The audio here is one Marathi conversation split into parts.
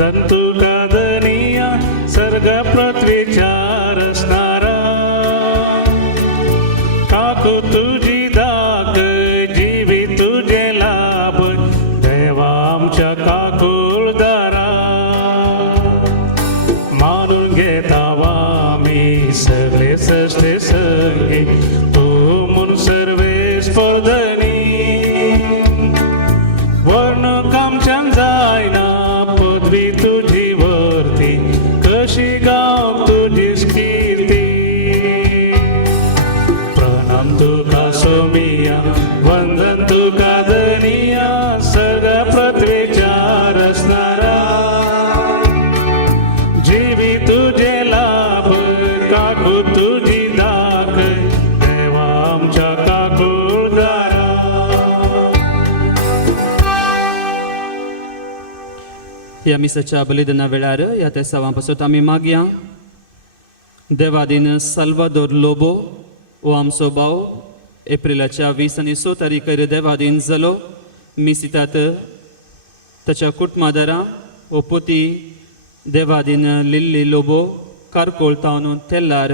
वंदन तुका दनिया सर्ग पृथ्वीच्या रचणारा काकू तुझी दाग जीवी तुझे लाभ देवा आमच्या काकुळदारा मानून घेतावा मी सगळे सष्टे संगी तू म्हणून सर्वे स्पर्धनी वर्ण कामच्यान जायना पदवी तुझी वरती कशी गाव तुझी कीर्ती प्रणाम तुका सोमिया वंदन तुका दनिया सगळ्या पृथ्वीच्या रचणारा जीवी तुझे लाभ काकू तुझी दाख देवा आमच्या काकुळदारा ह्या मिसाच्या बलिदाना वेळार ह्या तेसावां पासून आमी मागया देवादीन साल्वादोर लोबो हो आमचो भाव एप्रिलाच्या 20 आनी 6 तारीखेर देवादीन जालो मिसितात ताच्या कुटुंबादारां हो पोती देवादीन लिल्ली लोबो कारकोळ तावन तेल्लार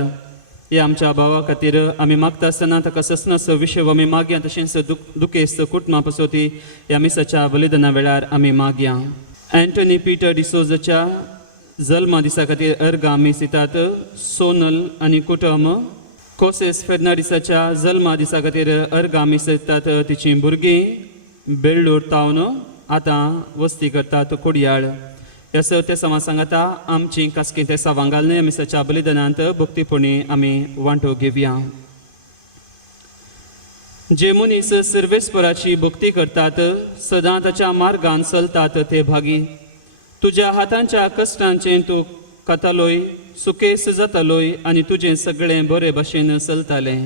ह्या आमच्या भावा खातीर आमी मागता आसतना ताका ससनाचो विशय आमी मागया तशेंच दुखेस्त कुटुंबा पासून ती ह्या मिसाच्या बलिदाना वेळार आमी मागया एंटनी पीटर डिसोजाच्या जल्मा दिसा खातीर अर्ग आमी सितात सोनल आनी कुटुंब कोसेस फेर्नांडिसाच्या जल्मा दिसा खातीर अर्ग आमी सितात तिची भुरगीं बेळ्ळूर तावन आतां वस्ती करतात कोडयाळ ह्या सर्ते समा सांगाता आमची कासकी ते सावां घालने मिसाच्या बलिदानांत भक्तीपणी आमी वांटो घेवया जे मनीस सर्वेस्पराची भक्ती करतात सदां ताच्या मार्गान चलतात ते भागी तुज्या हातांच्या कश्टांचे तूं खातालोय सुकेस जातालोय आनी तुजें सगळें बरे भाशेन चलतालें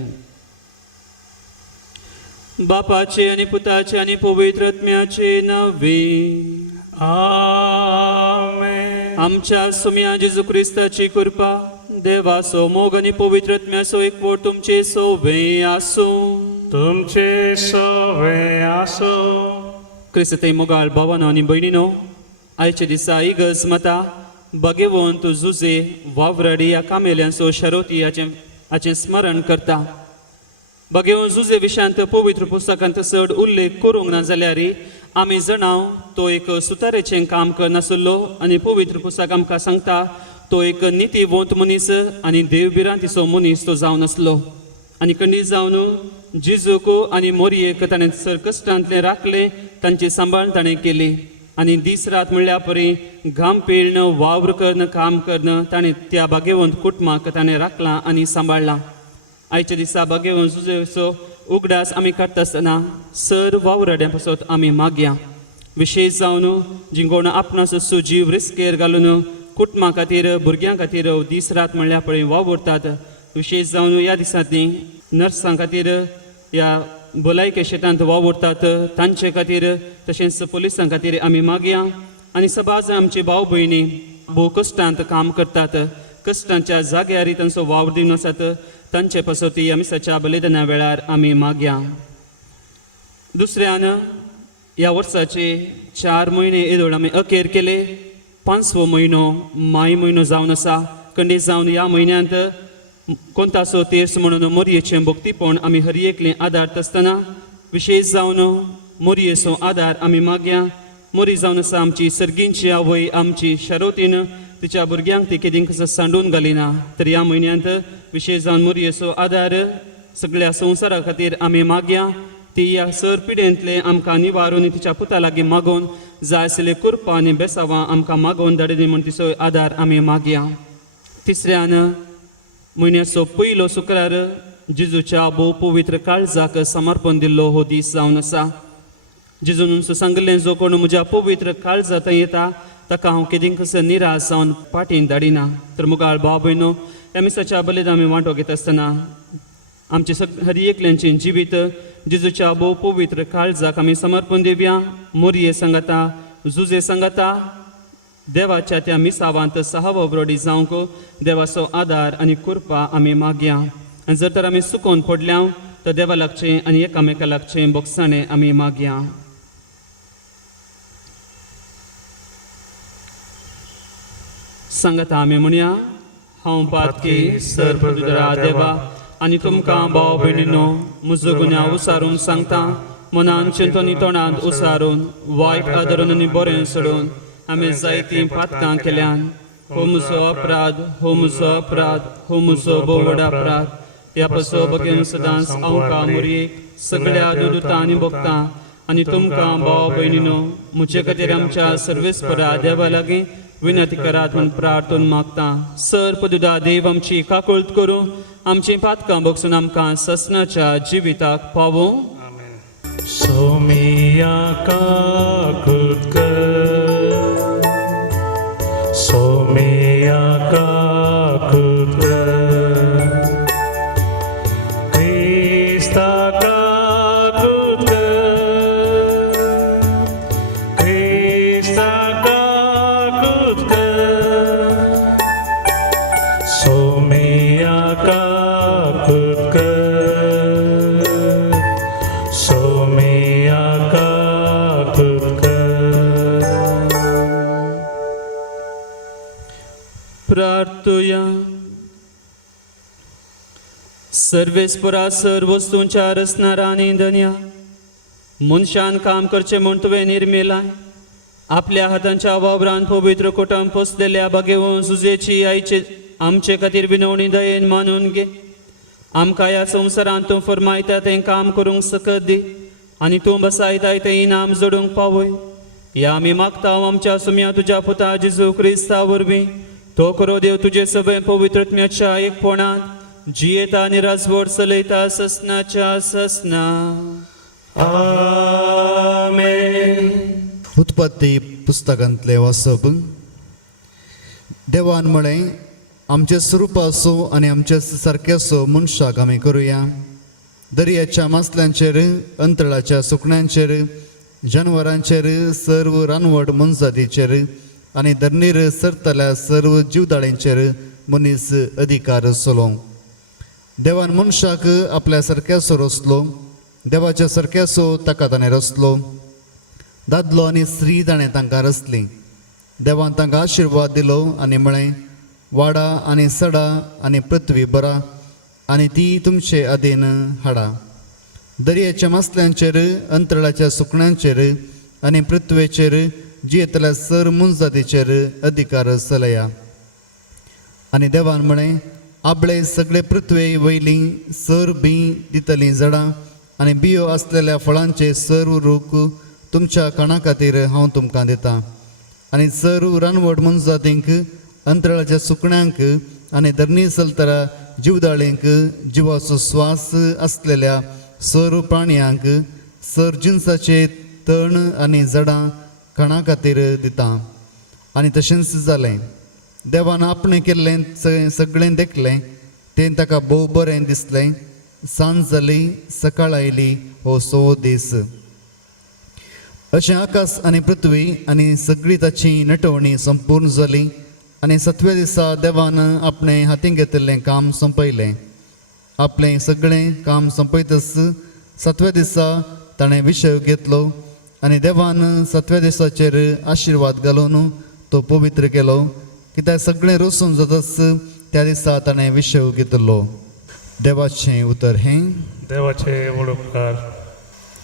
बापाचे आनी पुताचे आनी पवित्र आत्म्याचे नवे आमेन आमच्या सुम्या जेजू क्रिस्ताची कृपा देवाचो मोग आनी पवित्र आत्म्याचो एकवट तुमचे सोबे आसूं तुमचे सवे आसो क्रिस्ते मोगाळ भावानो आनी भयणीनो आयचे दिसा इगज मता भगवंत जुजे वावराडी ह्या कामेल्यांचो शारोती हाचें स्मरण करता भगवंत जुजे विशांत पवित्र पुस्तकांत चड उल्लेख करूंक ना जाल्यार आमी जाणाव तो एक सुतारेचें काम करनासलो आनी पवित्र पुस्तक आमकां सांगता तो एक नितीवंत मनीस आनी देवबिरांतीचो मनीस तो जावन आसलो आनी खंडीत जावन जिजूक आनी मोरयेक ताणें सरकश्टांतलें राखलें तांची सांबाळ ताणें केली आनी दीस रात म्हणल्या परी घाम पिळन वावर करन काम करन ताणें त्या भाग्यवंत कुटुंबाक ताणें राखलां आनी सांबाळलां आयच्या दिसा भाग्यवंत जुजेचो उगडास आमी काडटा आसतना सर वावराड्यां पासून आमी मागया विशेश जावन जी कोण आपणाचो जीव रिस्केर घालून कुटुंबा खातीर भुरग्यां खातीर दीस रात म्हणल्या पळय वावरतात विशेश जावन ह्या दिसांनी नर्सां खातीर ह्या भलायके शेतांत वावरतात तांचे खातीर तशेंच पुलिसां खातीर आमी मागया आनी सबाज आमची भाव भयणी भोव कश्टांत काम करतात कश्टांच्या जाग्यार तांचो वावर दिवन आसात तांचे पासून ह्या मिसाच्या बलिदाना वेळार आमी मागया दुसऱ्यान ह्या वर्साचे 4 म्हयने येदोळ आमी अखेर केले 5वो म्हयनो माय म्हयनो जावन आसा खंडीत जावन ह्या म्हयन्यांत कोणताचो तेर्स म्हणून मोरयेचें भक्तीपण आमी हर एकलें आदारता आसतना विशेश जावन मोरयेचो आदार आमी मागया मोरी जावन आसा आमची सर्गींची आवय आमची शारोतीन तिच्या भुरग्यांक ती केदीं कसो सांडून घालिना तर ह्या म्हयन्यांत विशेश जावन मोरयेचो आदार सगळ्या संवसारा खातीर आमी मागया ती ह्या सर पिडेंतले आमकां निवारून तिच्या पुता लागीं मागोवन जाय आसले कुरपां आनी बेसावां आमकां मागोवन धाडिनी म्हूण तिचो आदार आमी मागया तिसऱ्यान म्हयन्याचो पयलो शुक्रार जिजूच्या भोव पवित्र काळजाक समर्पण दिल्लो हो दीस जावन आसा जिजून सांगलें जो कोण म्हज्या पवित्र काळजांत येता ताका हांव केदीं कसो निराश जावन पाटीन धाडिना तर मुगाळ भाव भयणो ह्या मिसाच्या बलिदान आमी वांटो घेता आसतना आमचे हर एकल्यांचें जिवीत जिजूच्या भोव पवित्र काळजाक आमी समर्पण दिवया मोरये सांगाता जुजे सांगाता देवाच्या त्या मिसावांत सहावो ब्रोडी जावंक देवाचो आदार आनी कृपा आमी मागया आनी जर तर आमी सुकोवन पडल्या तर देवा लागचें आनी एकामेका लागचें बोगसाणें आमी मागया सांगात आमी म्हणया हांव पातकी सर्वदुदरा देवा आनी तुमकां भाव भयणीनो म्हजो गुन्यांव उसारून सांगता मनान चिंतनी तोंडांत उसारून वायट आदरून आनी बरें सोडून आमी जायतीं पातकां केल्यान हो म्हजो अपराध हो म्हजो अपराध हो म्हजो भोव व्हड अपराध ह्या पासो बगेन सदांच आमकां मुरयेक सगळ्या दुतांनी भोगता आनी तुमकां भाव भयणीनो म्हजे खातीर आमच्या सर्वेस्परा देवा लागीं विनंती करात म्हूण प्रार्थना मागता सर्पदुदा देव आमची काकुळट करूं आमची पातकां भोगसून आमकां ससनाच्या जिविताक पावूं सोमिया काकुटकर सोमिया काकुटकर क्रिस्ता काकुटकर क्रिस्ता काकुटकर सोमिया काकुटकर सोमिया काकुटकर प्रार्थुया सर्वेस्परा सर्व वस्तूंच्या रचणारा आनी धन्या मनशान काम करचे म्हूण तुवें निर्मिलाय आपल्या हातांच्या वावरांत पवित्र कोटांत पोसलेल्या बागेवूं झुजेची आयचे आमचे खातीर विनवणी दयेन मानून घे आमकां ह्या संवसारांत तूं फरमायता तें काम करूंक सकत दी आनी तूं बसायताय तें इनाम जोडूंक पावय ह्या आमी मागता आमच्या सुम्या तुज्या पुता जेजू क्रिस्ता वरवीं तो करो देव तुजे सगळे पवित्रत्म्याच्या एकपणांत जियेता आनी राजवट चलयता ससनाच्या ससना आमेन उत्पत्ती पुस्तकांतले वाचप देवान म्हळें आमचे स्वरूप असो आनी आमचे सारके असो मनशाक आमी करुया दर्याच्या मासल्यांचेर अंतराळाच्या सुकण्यांचेर जानवरांचेर सर्व रानवट मनजातीचेर आनी धरणीर सरतल्या सर्व जीवदाळींचेर मनीस अधिकार चलोवंक देवान मनशाक आपल्या सारक्यासो रचलो देवाच्या सारक्यासो ताका ताणें रचलो दादलो आनी स्त्री ताणें तांकां रचली देवान तांकां आशिर्वाद दिलो आनी म्हळें वाडा आनी सडा आनी पृथ्वी बरा आनी ती तुमचे अधीन हाडा दर्याच्या मासल्यांचेर अंतराळाच्या सुकण्यांचेर आनी पृथ्वेचेर जियेतल्या सर मनजातीचेर अधिकार चलया आनी देवान म्हळें आपले सगळे पृथ्वे वयलीं सर बी दितलीं झाडां आनी बियो आसलेल्या फळांचे सर्व रूख तुमच्या काणा खातीर हांव तुमकां दितां आनी सर्व रानवट मनजातींक अंतराळाच्या सुकण्यांक आनी धरणी चलतरा जीवदाळींक जिवाचो स्वास आसलेल्या सर्व प्राण्यांक सर जिन्साचे तण आनी झाडां काणा खातीर दितां आनी तशेंच जालें देवान आपणें केल्लें सगळें देखलें तें ताका भोव बरें दिसलें सांज जाली सकाळ आयली हो सवो दीस अशें आकाश आनी पृथ्वी आनी सगळी ताची नटवणी संपूर्ण जाली आनी 7व्या दिसा देवान आपणें हातीन घेतिल्लें काम संपयलें आपलें सगळें काम संपयतच 7व्या दिसा ताणें विशय घेतलो आनी देवान 7व्या दिसाचेर आशिर्वाद घालून तो पवित्र केलो कित्याक सगळें रसून जाताच त्या दिसा ताणें विशय घेतलो देवाचें उतर हें देवाचे वळखकार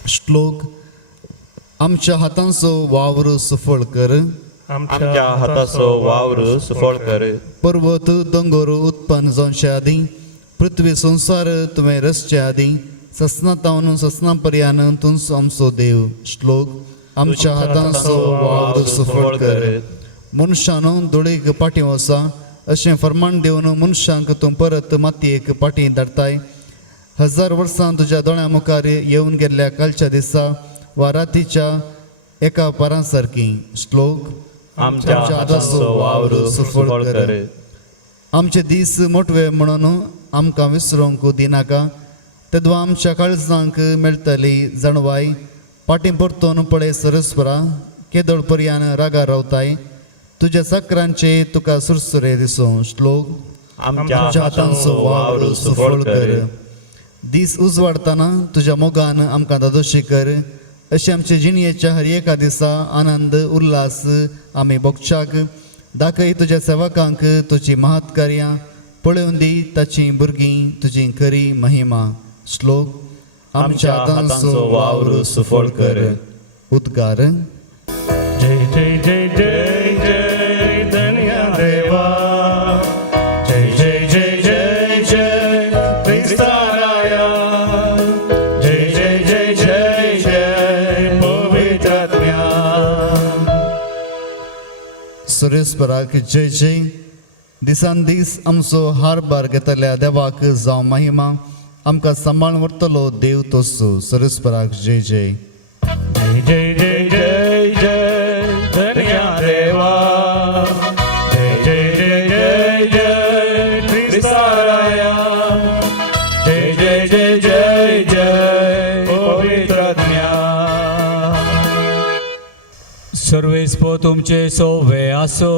श्लोक आमच्या हातांचो वावर सफळ कर आमच्या हाताचो वावर सफळ कर पर्वत दोंगर उत्पन्न जावचे आदीं पृथ्वी संसार तुवें रचचे आदीं ससनातावन ससना पर्यान तूंच आमचो देव श्लोक आमच्या हातांचो वावर सफळ कर मनशानो दोळेक पाटी वसा अशें फर्माण दिवन मनशांक तूं परत मातयेक पाटी धाडटाय 1000 वर्सां तुज्या दोळ्या मुखार येवन गेल्ल्या कालच्या दिसा वा रातीच्या एका पारां सारकी श्लोक आमच्या हाताचो वावर सफळ कर आमचे दीस मोठवे म्हणून आमकां विसरूंक दिनाका तेदवा आमच्या काळजांक मेळटली जाणवाय पाटी परतून पळय सरस्वरा केदळ पर्यान रागा रावताय तुज्या साकरांचे तुका सुरसुरे दिसो श्लोक आमच्या हातांचो वावर सफळ कर दीस उजवाडतना तुज्या मोगान आमकां दादोशी कर अशें आमचे जिणयेच्या हर एका दिसा आनंद उल्हास आमी भोगच्याक दाखय तुज्या सेवकांक तुजी महत् कार्यां पळोवन दी ताची भुरगीं तुजी खरी महिमा. श्लोक आमच्या हातांचो वावर सुफळ कर. उद्गार जय जय जय जय जय धन्य देवा. जय जय जय जय जय क्रिस्ताराया. जय जय जय जय जय पवित्रात्म्या. सुरेस्पराक जय जय. दिसान दीस आमचो हारभार घेतल्या देवाक जावं महिमा. आमकां सांबाळून व्हरतलो देव तोच. सुरेस्पराक जय जय. जय जय जय जय जय धन्य देवा. जय जय जय जय जय क्रिस्ताराया. जय जय जय जय जय पवित्रात्म्या. सर्वेस्पो तुमचे सोवे आसो.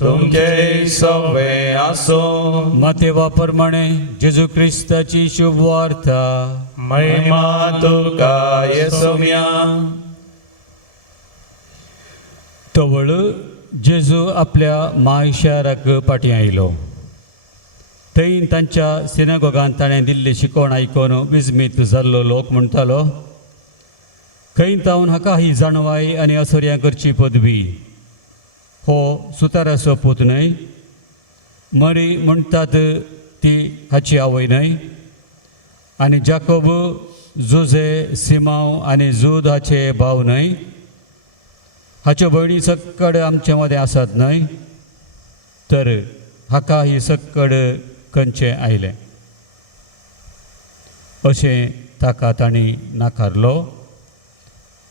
तुमचे सवे आसो. मातेवा प्रमाणे जेजू क्रिस्ताची शुभ वार्ता. महिमा तुका येसोम्या. तवळ जेजू आपल्या माय शाराक पाटी आयलो. थंय तांच्या सिनेगोगांत ताणें दिल्ली शिकवण आयकून विस्मीत जाल्लो लोक म्हणटालो, खंय तावन हाका ही जाणवाय आनी असोऱ्यां करची पदवी. हो सुताराचो पूत न्हय. मरी म्हणटात ती हाची आवय न्हय. आनी जाकोब, जुजे, सिमाव आनी जूद हाचे भाव न्हय. हाच्यो भयणी सक्कड आमचे मदें आसात न्हय. तर हाका ही सक्कड खंयचे आयले. अशें ताका तांणी नाकारलो.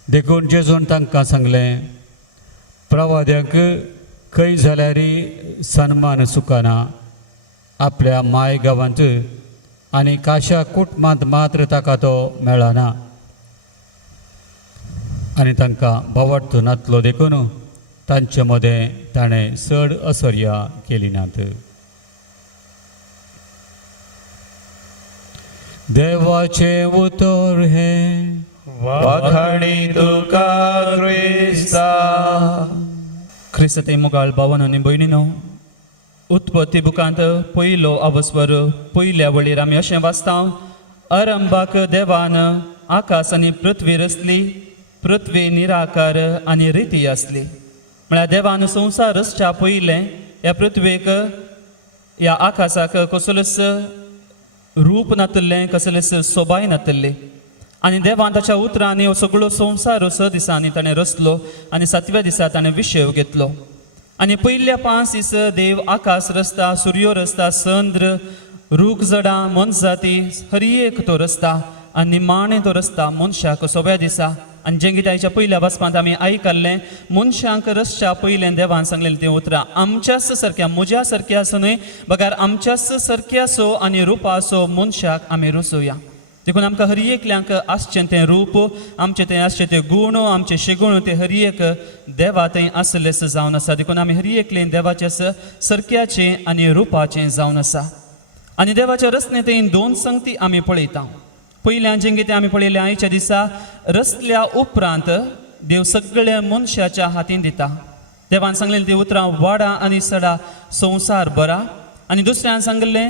देखून जेजून तांकां सांगलें, प्रवाद्याक खंय जाल्यारय सन्मान सुखाना आपल्या माय गांवांत आनी काशा कुटुंबांत मात्र ताका तो मेळना. आनी तांकां भावार्थ नातलो देखून तांचे मदें ताणें चड असर्या केली नात. देवाचे उतर हे वाखाणी तुका क्रिस्ता. ख्रिस्ते मुगाळ भावन आनी भयणीनो, उत्पत्ती बुकांत पयलो अवस्वर पयल्या वळेर आमी अशें वाचता, आरंभाक देवान आकाश आनी पृथ्वी रचली. पृथ्वी निराकार आनी रिती आसली. म्हळ्यार देवान संवसार रचच्या पयलें ह्या पृथ्वेक, ह्या आकाशाक कसलेच रूप नातल्लें, कसलेच सोबाय नातल्ली. आनी देवान ताच्या उतरांनी हो सगळो संवसार 6 दिसांनी ताणें रचलो आनी 7व्या दिसा ताणें विशेव घेतलो. आनी पयल्या 5 दीस देव आकाश रचता, सूर्यो रचता, चंद्र, रूख जडां, मनजाती हर एक तो रचता आनी निमाणें तो रचता मनशाक 6व्या दिसा. आनी जें कितें आयच्या पयल्या वाचपांत आमी आयकल्लें, मनशांक रचच्या पयलें देवान सांगलेलें तें उतरां आमच्याच सारक्या, म्हज्या सारक्या असो न्हय, बगार आमच्याच सारक्या सो आनी रुपा असो मनशाक आमी रचोवया. देखून आमकां हर एकल्यांक आसचें तें रूप, आमचें तें आसचें तें गूण, आमचें शिगूण तें हर एक देवा थंय आसलेंच जावन आसा. देखून आमी हर एकलें देवाचें सारक्याचें आनी रुपाचें जावन आसा. आनी देवाच्या रचने थंय 2 संगती आमी पळयता. पयल्यान जें कितें आमी पळयलें आयच्या दिसा, रचल्या उपरांत देव सगळ्या मनशाच्या हातीन दिता. देवान सांगलेलें तें उतरां वाडा आनी सडा, संवसार बरा. आनी दुसऱ्यान सांगलें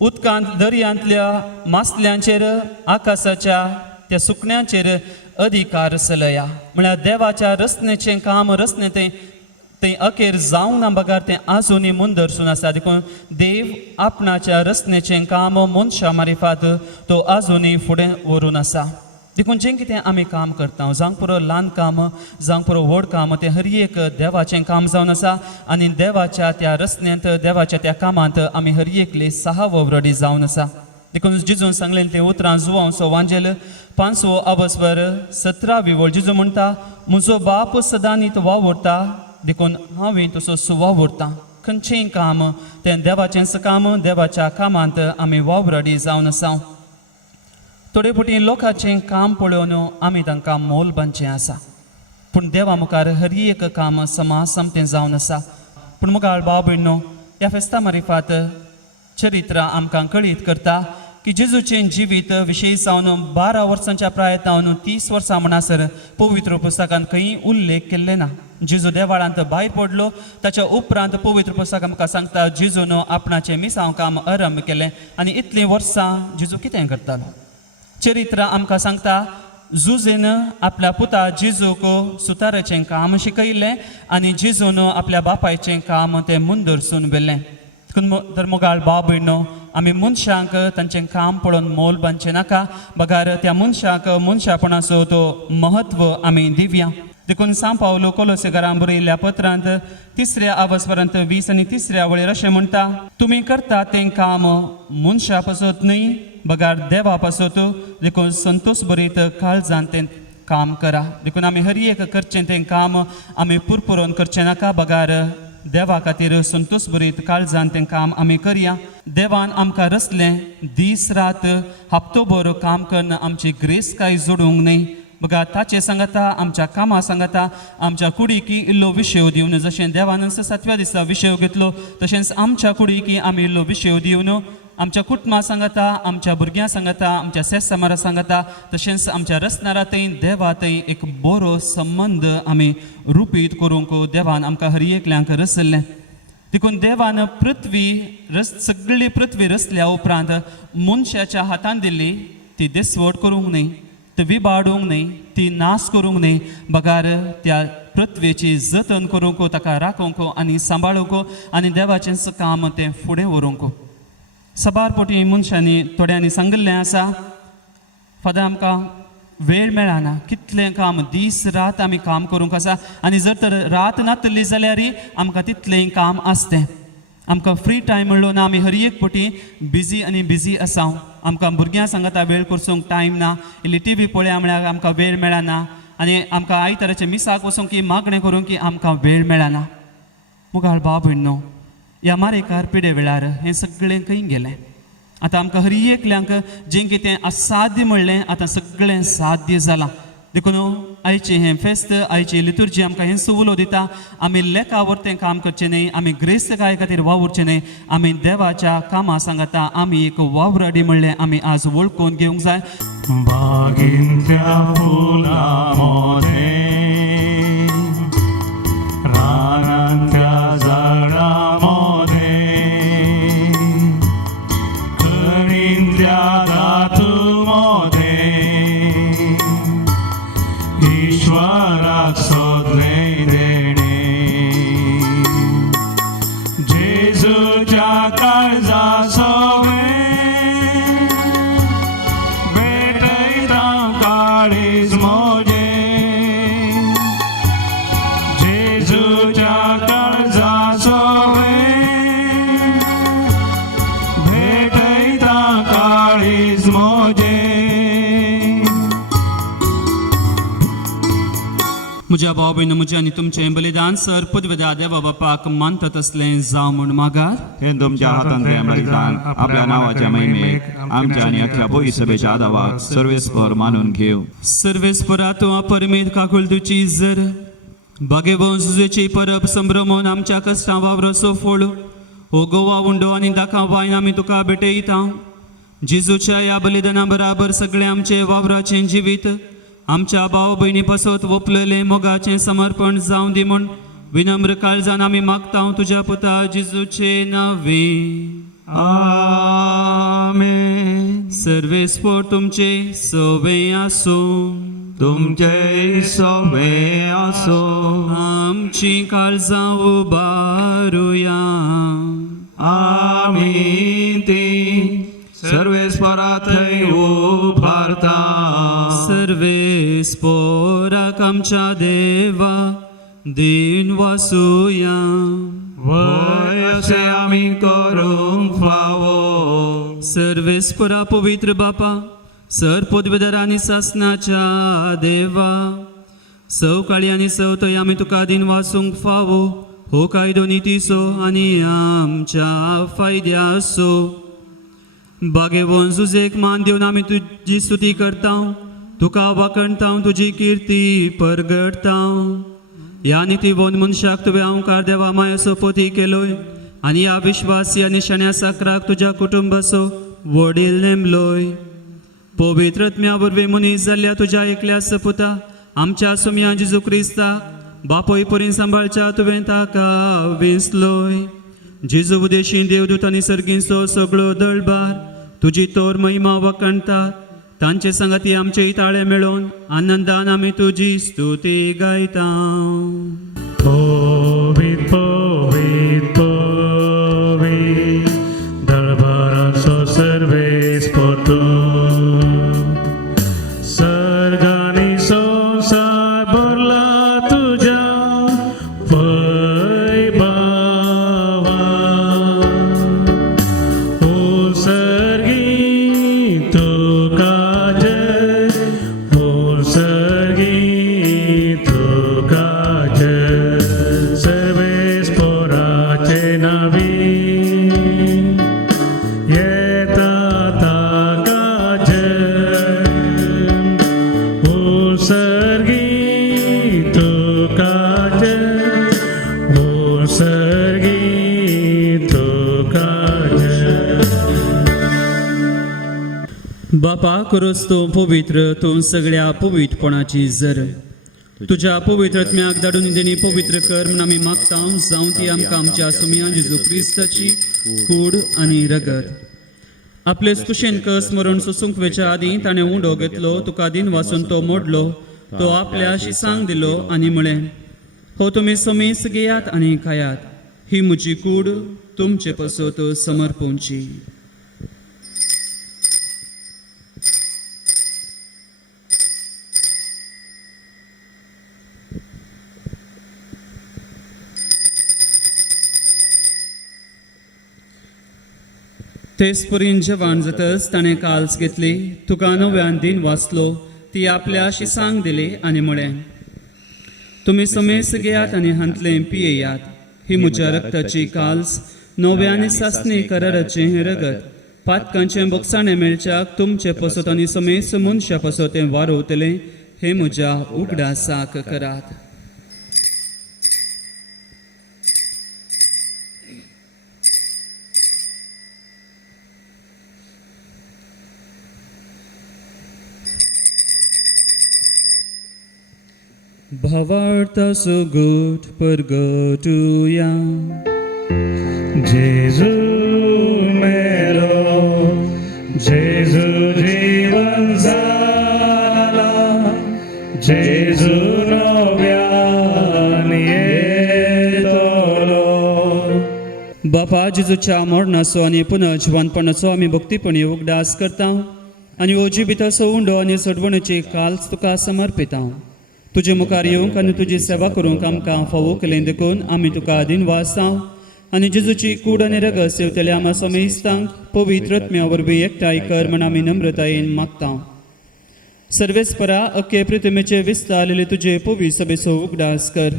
उदकांत, दर्यांतल्या मासल्यांचेर, आकाशाच्या त्या सुकण्यांचेर अधिकार चलया. म्हळ्यार देवाच्या रचनेचें काम, रचने तें अखेर जावं ना, बगार तें आजुनी मुंदरसून आसा. देखून देव आपणाच्या रचनेचें काम मनशा मारिफात तो आजुनी फुडें व्हरून आसा. देखून जें कितें आमी काम करता, जावं पुरो ल्हान काम, जावं पुरो व्हड काम, तें हर एक देवाचें काम जावन आसा. आनी देवाच्या त्या रचनेंत, देवाच्या त्या कामांत आमी हर एकले साहवरडी जावन आसा. देखून जिजून सांगलेलें तें उतरां जुवांचो वांजेल 5वो अवस्वर 17वी वळ जिजू म्हणटा, म्हजो बाप सदां नीत वावुरता, देखून हांवें तसो वावुरता. खंयचेंय काम तें देवाचेंच काम, देवाच्या कामांत आमी वावरडी जावन आसा. थोडे फावटी लोकांचें काम पळोवन आमी तांकां मोल बांदचें आसा, पूण देवा मुखार हर एक काम समासमतें जावन आसा. पूण मुखार भाव भयणो, ह्या फेस्ता मारिफात चरित्र आमकां कळीत करता की जेजूचें जिवीत विशयी जावन 12 वर्सांच्या प्रायतावन 30 वर्सां म्हणसर पवित्र पुस्तकांत खंय उल्लेख केल्ले ना. जेजू देवाळांत भायर पडलो ताच्या उपरांत पवित्र पुस्तक आमकां सांगता जेजून आपणाचें मिसांव काम आरंभ केलें आनी इतलीं वर्सां जेजू कितें करतालो. चरित्र आमकां सांगता जुजेन आपल्या पुता जेजूक सुताराचें काम शिकयलें आनी जेजून आपल्या बापायचें काम तें मुंदरसून व्हेलें. तर मोगाळ भाव भयणो, आमी मनशांक तांचें काम पळोवन मोल बांदचें नाका, बगार त्या मनशाक मनशापणाचो तो महत्व आमी दिवया. देखून सांव पावलो कोलोसेकारांक बरयल्ल्या पत्रांत 3 आवाजपर्यंत 20 आनी 3 वळेर अशें म्हणटा, तुमी करता तें काम मनशा पासत न्हय, बगार देवा पासत. देखून संतोश बरीत काळजान तें काम करा. देखून आमी हर एक करचें तें काम आमी पुरपुरोवन करचें नाका, बगार देवा खातीर संतोश बरीत काळजान तें काम आमी करया. देवान आमकां रचलें दीस रात हप्तोभर काम करन आमची ग्रेस काय जोडूंक न्हय. बघा ताचे सांगता आमच्या कामा सांगता आमच्या कुडीकी इल्लो विशय दिवन, जशें देवान 7व्या दिसा विशय घेतलो तशेंच आमच्या कुडीकी आमी इल्लो विशय दिवन आमच्या कुटुंबा सांगता, आमच्या भुरग्यां सांगता, आमच्या सेस समारा सांगता, तशेंच आमच्या रचणारा थंय देवा थंय एक बरो संबंध आमी रुपीत करूंक देवान आमकां हर एकल्यांक रचल्लें. देखून देवान सगळी पृथ्वी रचल्या उपरांत मनशाच्या हातान दिल्ली ती देसवट करूंक न्हय, ती विबाडूंक न्हय, ती नाश करूंक न्हय, बगार त्या पृथ्वेची जतन करूंक, ताका राखूंक आनी सांबाळूंक आनी देवाचें काम तें फुडें व्हरूंक. सबारपोटी मनशांनी थोड्यांनी सांगिल्लें आसा, फादर आमकां वेळ मेळना, कितलें काम दीस रात आमी काम करूंक आसा आनी जर तर रात नातली जाल्यार आमकां तितलें काम आसतें. आमकां फ्री टायम मेळ्ळो ना, आमी हर एक पोटी बिजी आसा. आमकां भुरग्यां सांगता वेळ करसूंक टायम ना, इल्ली TV पळया म्हळ्यार आमकां वेळ मेळना आनी आमकां आयताराच्या मिसाक वचूंक की मागणें करूंक की आमकां वेळ मेळना. मुगाळ भाव भयणो, ह्या मारेकार पिडे वेळार हें सगळें खंय गेलें. आतां आमकां हर एकल्यांक जें कितें असाध्य म्हणलें आतां सगळें साध्य जालां. देखून आयचें हें फेस्त, आयची लितुर्जी आमकां हें सुवलो दिता. आमी लेखावर तें काम करचें न्हय, आमी ग्रेस्तकाय खातीर वावुरचें न्हय, आमी देवाच्या कामां सांगता आमी एक वावराडी म्हणलें आमी आज वळखून घेवंक जाय. बागेंतल्या फुलांमध्ये, रानांतल्या झाडांमध्ये, कणींतल्या धातूमध्ये ईश्वराक सोदलें देणे. जेजूच्या काळजा सोबे भेटयता काळीज मोजे. जेजूच्या काळजा सोबे भेटयता काळीज मोजे. म्हज्या भाव भयण म्हजें आनी तुमचें बलिदान सर पदवेदा देवा बापाक मानतात असलें जावं म्हूण मागात. हे तुमच्या हातान तें बलिदान आपल्या नावाच्या महिमेक आमच्या आनी अख्ख्या बोई सभेच्या आदावाक सर्वेस्पर मानून घेव. सर्वेस्परा तूं अपरमेद काकूळ तुची जर बागेवो जुजेची परब संभ्रमोन आमच्या कश्टां वावरसो फोळ हो गोवा उंडो आनी दाखा वायन आमी तुका भेटयता. जेजूच्या ह्या बलिदाना बराबर सगळें आमचें वावराचें जिवीत आमच्या भाव भयणी पासत ओपलेलें मोगाचें समर्पण जावं दी म्हूण विनम्र काळजान आमी मागता तुज्या पुता जेजूचे नांवे. आमेन. सर्वेस्पर तुमचे सवे आसो, तुमचे सोबे आसो. आमची काळजां उबारुया. आमी ती सर्वेस्परा थंय उबारता. सर्वेस्पराक आमच्या देवा दिन वासुया. वय अशें आमी करूंक फावो. सर्वेस्परा पवित्र बापा, सर पदवेदार आनी सासनाच्या देवा, सवकाळी आनी सवतय आमी तुका दिन वाचूंक फावो. हो कायदो नितीसो आनी आमच्या फायद्यासो. बागेवोन जुजेक मान दिवन आमी तुजी स्तुती करता, तुका वाकणता, तुजी किर्ती परगडता. ह्या नितीवोन मनशाक तुवें अवकार देवा मायेचो पोती केलोय आनी ह्या विश्वासी आनी शण्या साकराक तुज्या कुटुंबाचो वडील नेमलोय. पवित्रत्म्या वरवीं मनीस जाल्ल्या तुज्या एकल्या सपुता आमच्या सुम्या जेजू क्रिस्ता बापोय परी सांबाळच्या तुवें ताका वेंचलोय. जेजू उदेशी देवदूत आनी सर्गींचो सगळो दळबार तुजी तोर महिमा वखणटा. तांचे संगती आमचे ताळे मेळोवन आनंदान आमी तुजी स्तुती गायता. Povit, povit, povit, दरबाराचो Sarves पोतो. सर्गानी संसार भरला तुझ्या वैभवा. उत्सर्गी तुका जय, उत्सर्गी तुका जय. सर्वेस पोराचे नावी येता ताका जय. उत्सर्गी तुका जय, उत्सर्गी तुका जय. बापा करोस तूं पवित्र, तूं सगळ्या पवित्रपणाची जर. तुझ्या पवित्रत्म्याक धाडून देणी पवित्र कर म्हूण आमी मागता. जावं ती आमकां आमच्या सुम्या जेजू क्रिस्ताची कूड आनी रगत. आपले स्पुशेन कस मरण सोसूंक वेच्या आदीं ताणें उंडो घेतलो, तुका दिन वाचून तो मोडलो, तो आपल्या शिसांक दिलो आनी म्हळें, हो तुमी समीस घेयात आनी खायात, ही म्हजी कूड तुमचे पसत समर्पोवची. तेच परीन जेवण जातच ताणें काल्स घेतली, तुका नव्यान दिन वाचलो, ती आपल्या शिसांक दिली आनी म्हळें, तुमी समेस घेयात आनी हांतलें पियेयात, ही म्हज्या रक्ताची काल्स नव्यान सासणी कराराचें रगत. पातकांचें बगसाणें मेळच्याक तुमचे पसत आनी समेस मनशा पसत तें वारोवतलें, हे म्हज्या उगडासाक करात. भावार्थाचो गोठ परगटुया. जेजू मेलो, जेजू जीवन जाला, जेजू नव्यान येतलो. बापा जेजूच्या मरणाचो आनी पुनर्जिवनपणाचो आमी भक्तीपणी उगडास करता आनी हो जिबिताचो उंडो आनी सडवणेची काल्स तुका समर्पिता. तुजे मुखार येवंक आनी तुजी सेवा करूंक आमकां फावो केलें देखून आमी तुका दिनवासता आनी जेजूची कूड आनी रगत सेवतल्या आमा समेस्तांक पवित्रत्म्या वरवीं एकठांय कर म्हण आमी नम्रतायेन मागता. सर्वेस्परा अख्खे पृथ्वीचे विस्तारलेले तुजे पवी सभेचो उगडास कर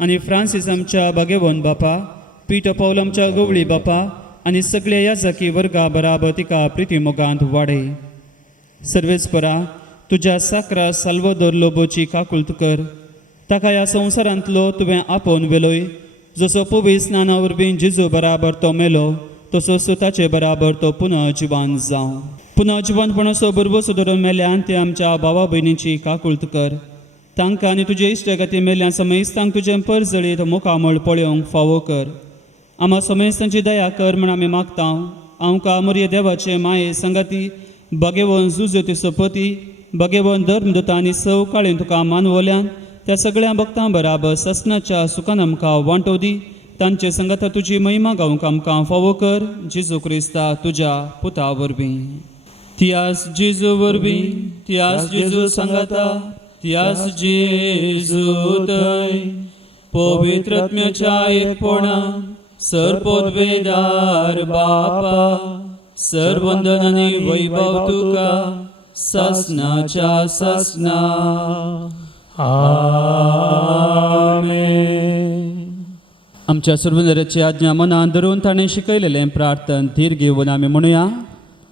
आनी फ्रांसीस आमच्या बागेवन बापा, पीटर पौल आमच्या गवळी बापा आनी सगळे याजकी वर्गा बराबर तिका प्रिती मोगांत वाडय. सर्वेस्परा तुज्या साकरा साल्वादोर लोबोची काकुळट कर. ताका ह्या संवसारांतलो तुवें आपोवन वेलोय. जसो पवी स्नाना वरवीं जेजू बराबर तो मेलो, तसो स्वताचे बराबर तो पुनर्जिवन जावं. पुनर्जिवनपणाचो बरबो सुदारून मेल्यान ते आमच्या भावा भयणीची काकुळट कर. तांकां आनी तुजे इश्टगाती मेल्यान समेस्तांक तुजें परजळीत मोकामळ पळोवंक फावो कर. आमा समेस्तांची दया कर म्हण आमी मागता. आमकां मुर्य देवाचे माये संगाती बागेवन जुजोती सोपती बागेवन धर्मदूता आनी सवकाळीं तुका मानवल्यान त्या सगळ्या भक्तां बराबर ससनाच्या सुखान आमकां वांटो दी. तांचे संगता तुजी महिमा गावंक आमकां फावो कर. जेजू क्रिस्ता तुज्या पुता वरवीं. तियास जेजू वरवीं, तियास जेजू संगता, तियास जेजू थंय पवित्रत्म्याच्या एकपणान सरपोदवेदार बापा, सर्वंदन आनी वैभव तुका ससनाच्या ससना. आमच्या सर्वंदराची आज्ञा मनान धरून ताणें शिकयलेलें प्रार्थन धीर घेवन आमी म्हणुया.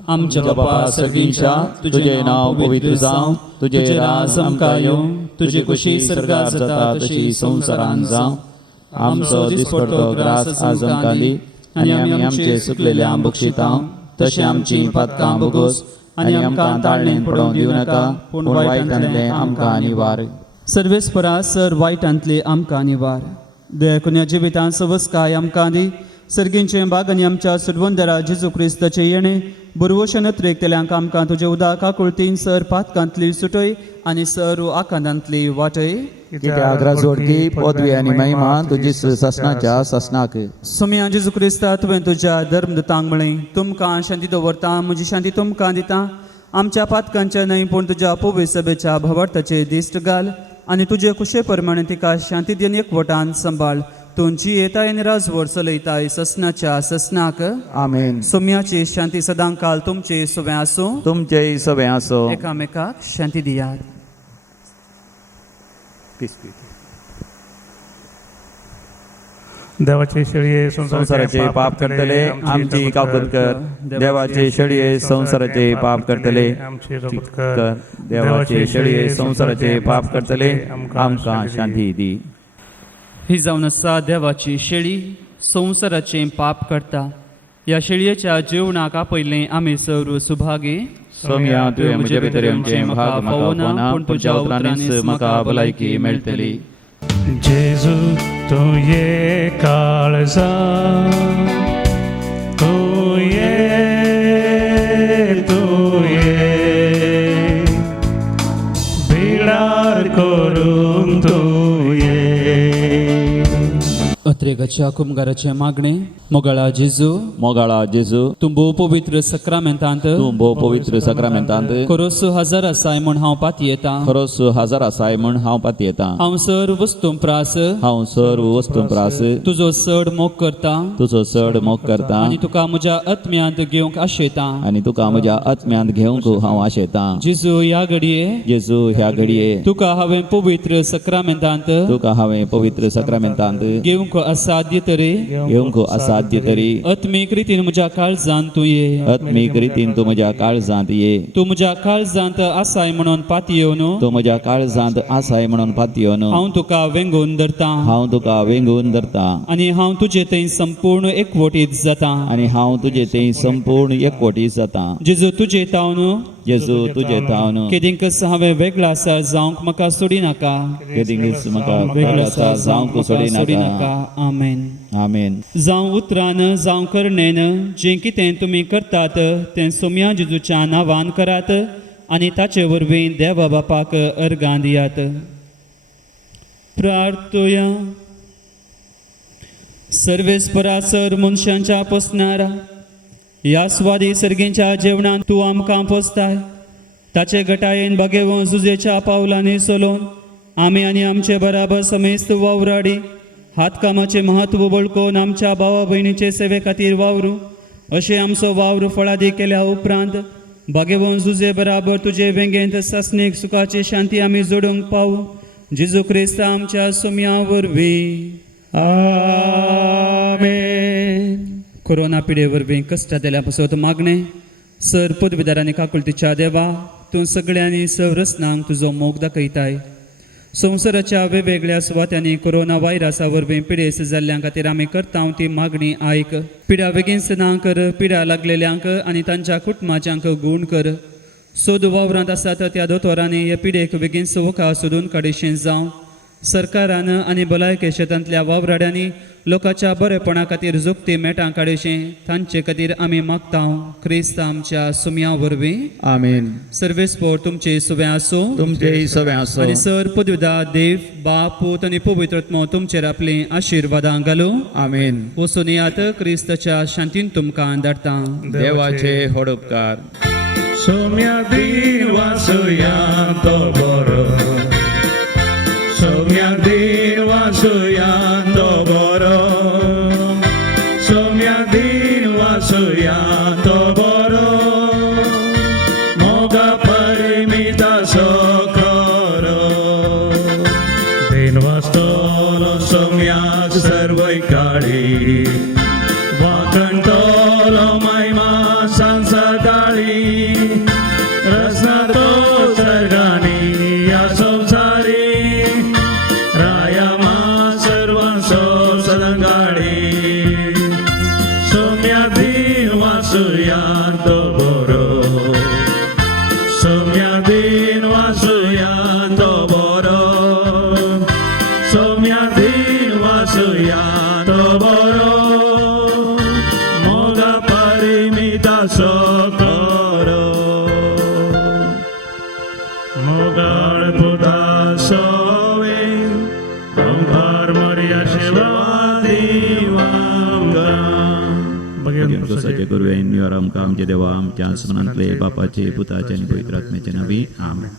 आमच्या बापा सर्गींच्या, तुजें नांव पवित्र जावं, तुजें राज आमकां येवं, तुजी खुशी सर्गार जाता तशी संवसारांत जावं. आमचो दिसपडटो ग्रास आज आमकां दी आनी आमी आमचे सुकलेल्या बक्षितां, तशी आमची पदकां भोगोस आनी आमकां ताळणेन पडोवंक दिवं नाका पूण वायटांतले आमकां निवार. सर्वेस्परा सर वायटांतले आमकां निवार. दयाकुन्या जिवितांत सवस्काय आमकां दी. सर्गींचे बाग आनी आमच्या सुडवंदरा जेजू क्रिस्ताचे येणे बरवोशन त्रेकतेल्यांक आमकां तुजे उदक आकुळतीन सर पातकांतली सुटय आनी सर आकांतांतली वाटय. कित्याक राजवडकी पदवी आनी महिमा तुजी ससनाच्या ससनाक. सुम्या जेजू क्रिस्ता तुवें तुज्या धर्मदतांक म्हळें तुमकां शांती दवरता म्हजी शांती तुमकां दिता. आमच्या पातकांच्या न्हय पूण तुज्या पवित्र सभेच्या भवार्थाचे दिश्ट घाल आनी तुजे कुशे प्रमाणे तिका शांती दिवन एकवटान सांबाळ. तुमची येताय आनी राजवड चलयताय ससनाच्या ससनाक. आमेन. सोम्याची शांती सदां काल तुमचे सुवें आसूं. तुमचेय सभे आसो. एकामेकाक शांती दियात. देवाचे शेळये संसाराचे पाप करतले आमची काकूत कर. देवाचे शेळये संसाराचे पाप करतले आमची रगत कर. देवाचे शेळये संसाराचे पाप करतले आमकां शांती दी. ही जावन आसा देवाची शेळी संवसाराचें पाप करता. ह्या शेळयेच्या जेवणाक आपयलें आमी सर्व सुभागी. सोम्या तुवें म्हजे भितर येवचें म्हाका पावना पूण तुज्या उतरांनीच म्हाका भलायकी मेळटली. जेजू तूं ये काळजा तूं ये बिडार करून तूं ये. अत्रेगाच्या कुमगाराचे मागणे मोगाळा जेजू तूं भोव पवित्र सक्रामेंतांत तूं भोव पवित्र सक्रामेंतांत खरोस हजार आसाय म्हूण हांव पाती येता. खरोस हजार आसाय म्हूण हांव पाती येता. हांव सर्व वस्तूं प्रास तुजो चड मोग करता. तुजो चड मोग करता आनी तुका म्हज्या आत्म्यांत घेवंक आशेता. आनी तुका म्हज्या आत्म्यांत घेवंक हांव आशेतां. जेजू ह्या ह्या घडये तुका हांवें पवित्र सक्रामेंतांत घेवंक असाध्य तरी आत्मीक रितीन म्हज्या काळजांत तूं ये. तूं म्हज्या काळजांत ये. तूं म्हज्या काळजांत आसाय म्हणून पाती येवन हांव तुका वेंगून धरता. आनी हांव तुजे थंय संपूर्ण एकवटीत जाता. जेजू तुजे तावन केदिंकस हांवें वेगळा आसा जावंक म्हाका सोडी नाका. आमेन. जावं उतरान जावं करणेन जें कितें तुमी करतात तें सोम्या जेजूच्या नांवान करात आनी ताचे वरवीं देवा बापाक अर्गां दियात. प्रार्थोया. सर्वेस्परा सर मनशांच्या पोसणारा ह्या स्वादी सर्गींच्या जेवणांत तूं आमकां पोसताय. ताचे गटायेन बागेवो जुजेच्या पावलांनी चलोवन आमी आनी आमचे बराबर समेस्त वावराडी हातकामाचे महत्व बळकोवन आमच्या भावा भयणीचे सेवे खातीर वावरूं. अशें आमचो वावर फळादी केल्या उपरांत बागेवो जुजे बराबर तुजे वेंगेंत सासणीक सुखाची शांती आमी जोडूंक पावूं. जेजू क्रिस्त आमच्या सोम्या वरवीं. आमेन. कोरोना पिडे वरवीं कश्टां दिल्या पासत मागणे सर पदवीदारांनी काकुळतीच्या देवा तूं सगळ्यांनी सवरसनांक तुजो मोग दाखयताय. संवसाराच्या वेगवेगळ्या सुवात्यांनी कोरोना व्हायरसा वरवीं पिडेस जाल्ल्यां खातीर आमी करता ती मागणी आयक. पिडा बेगीन ना कर. पिडा लागलेल्यांक आनी तांच्या कुटुंबाच्यांक गूण कर. सोद वावरांत आसात त्या दोतोरांनी हे पिडेक बेगीन वखा सोदून काडिशें जावं. सरकारान आनी भलायके शेतांतल्या वावराड्यांनी लोकांच्या बरेपणा खातीर जुक्ती मेटां काडिशें तांचे खातीर आमी मागता. क्रिस्त आमच्या सुम्या वरवीं. आमेन. सर्वेस्पोर तुमचे सुवें आसूं. आनी सर पदवीदार देव बाप पूत आनी पवित्र आत्मो तुमचेर आपली आशिर्वादां घालूं. आमेन. वचून येयात. क्रिस्ताच्या शांतीन तुमकां धाडटा. देवाचे होडुपकार. सोम्या दिन वासुया तो बरो. सोम्या दिन वासुया तो बरो. सोम्या दिन वासुया तो बरो. मोगा परिमिता सोखरो. दिन वाचतलो सोम्याक सर्वय काळी. वाकणतलो महिमा सांसा काळी. रसना तो सर्गानी या संसारी. रायमा सर्वांसो सदंगाळी. सोम्या दिन वासुया socorro. Mogar puta sove, Omgar Maria Shiva Divanga. भजन कसाचे करूया इन आमकां आमचे देवा आमच्या आसमानांतले बापाचे पुताचे आनी पवित्र आत्म्याचे नवी आमेन.